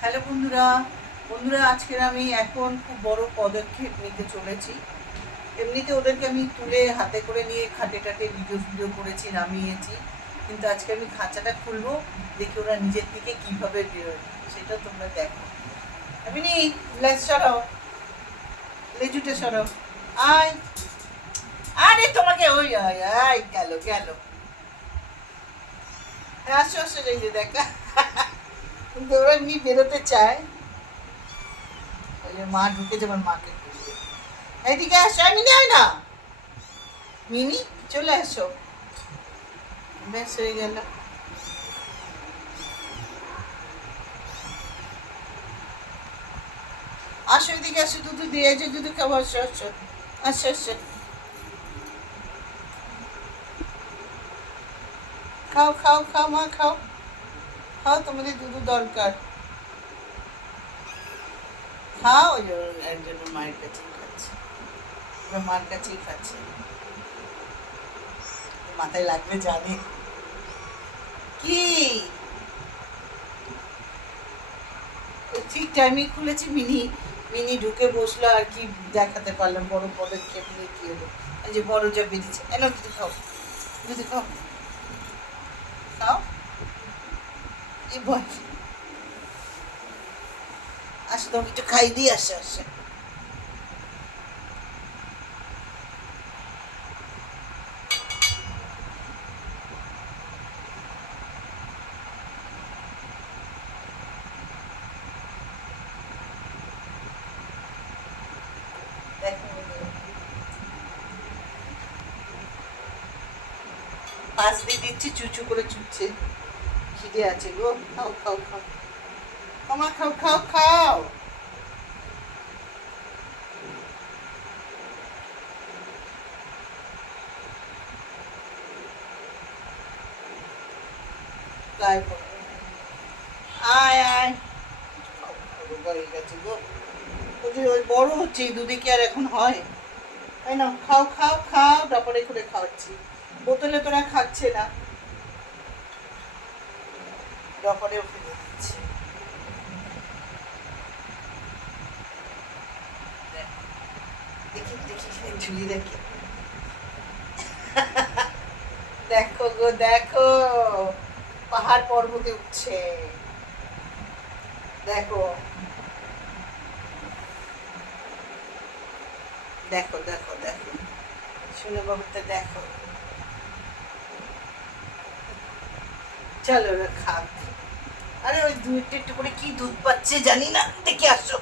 Hello বন্ধুরা, আজকের আমি এখন খুব বড় পদক্ষেপ নিতে চলেছি। এমনিতে ওদেরকে আমি তুলে হাতে করে নিয়ে খাটে খাটে ভিডিও করেছি, নামিয়েছি, কিন্তু আজকে আমি খাঁচাটা খুলবো, দেখি ওরা নিজের থেকে কিভাবে বেরোয় সেটা তোমরা দেখো। আমি নি লেজ সরাও, লেজুটে সরাও, আয়। আরে তোমাকে ওই আয় আয়, গেল গেল। আসো আসো, এই যে দেখা, কিন্তু ওরা এমনি বেরোতে চায়। ওই যে মা ঢুকে যাবার, মাকে খুঁজবে। এদিকে আসো, আমি নেই না মিনি, চলে আসো। ব্যাস হয়ে গেল। আসো এদিকে আসো, দুধ দিয়ে যে দুধ খাবো, আসো আসো আসো আসো, খাও খাও খাও মা খাও, খাও, তোমাদের দুধ দরকার, খাও। ওই একজন মায়ের কাছেই খাচ্ছে, ওরা মার কাছেই খাচ্ছে, মাথায় লাগবে জানে কি। ঠিক টাইমে খুলেছি, মিনি মিনি ঢুকে বসলো, আর কি দেখাতে পারলাম বড় পদক্ষেপ নিয়ে কি হলো। এই যে বড় যা বেরিয়েছে, এনো দুধ খাও, দুধ খাও, খাও। এই বয়, আসো তোমাকে একটু খাই দিয়ে আসো আসো। দেখো পাশ দিয়ে দিচ্ছি, চুচু করে চুচ্ছে, খিদে আছে গো, খাও খাও খাও, আমার খাও খাও খাও। গায়ে পড়বে, আয় আয়, খাও খাও, রোগা হয়ে গেছে গো। ওই যে ওই বড় হচ্ছে, এই দুধে কি আর এখন হয়? তাই না, খাও খাও খাও, ডাপরে করে খাওয়াচ্ছি, বোতলে তোরা খাচ্ছে না, ডপরেও ফেলে দিচ্ছি। দেখি দেখি ঝুলি দেখি, দেখো গো দেখো, পাহাড় পর্বতে উঠছে, দেখো দেখো দেখো দেখো, শুনে বাবুটা দেখো, চলো ওরা খাক। আরে ওই দুধটা একটু করে কি দুধ পাচ্ছে জানি না, দেখে আসো।